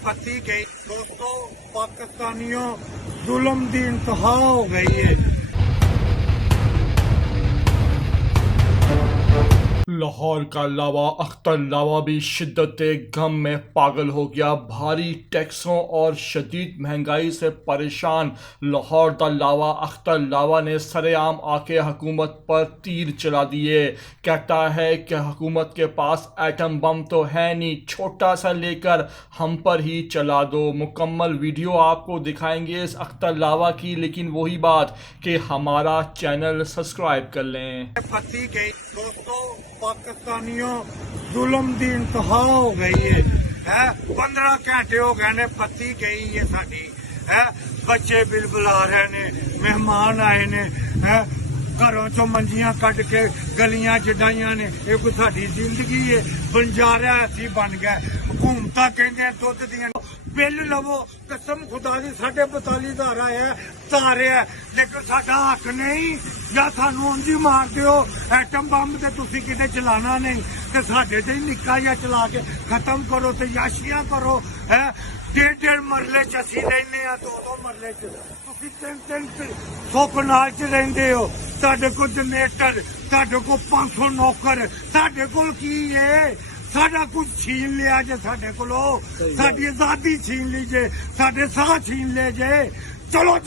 फती गई। दोस्तों, पाकिस्तानियों, जुल्म की इंतहा हो गई है। लाहौर का लावा अख्तर लावा भी शिद्दत गम में पागल हो गया। भारी टैक्सों और शदीद महंगाई से परेशान लाहौर का लावा अख्तर लावा ने सरेआम आके हुकूमत पर तीर चला दिए। कहता है कि हुकूमत के पास एटम बम तो है नहीं, छोटा सा लेकर हम पर ही चला दो। मुकम्मल वीडियो आपको दिखाएंगे इस अख्तर लावा की, लेकिन वही बात कि हमारा चैनल सब्सक्राइब कर लें। फती गई। दोस्तों, पाकिस्तानियों, जुल्म की इंतहा हो गई है। 15 घंटे हो गए ने, फती गई है साडी। बच्चे बिलबुला रहे ने, मेहमान आए ने, घरों चो मंजियां कट के गलियां जडाइयां ने। ये कोई साडी जिंदगी है? बंजारा ऐसी बन गए। हुकूमत कहंदे दुध दियां बिल लवो, कसम खुदा दी 42,500 है तारे है, लेकिन साडा हक नहीं। या सानू उंज ही मार दिओ, एटम बम ते तुसीं किते चलाना नहीं, ते साडे ते निक्का जिहा चला के खत्म करो ते याशियां करो। 1.5 मरले च असीं रहिंदे आ, 2 मरले च तुसीं 3 100 कनाल च रहिंदे हो। साडे कोल जनरेटर, साडे कोल 500 नौकर, साडे कोल की है? साडा कुछ छीन लिया जे साडे कोलों, साडी आजादी छीन ली जे, साडे साह छीन ले जे। चलो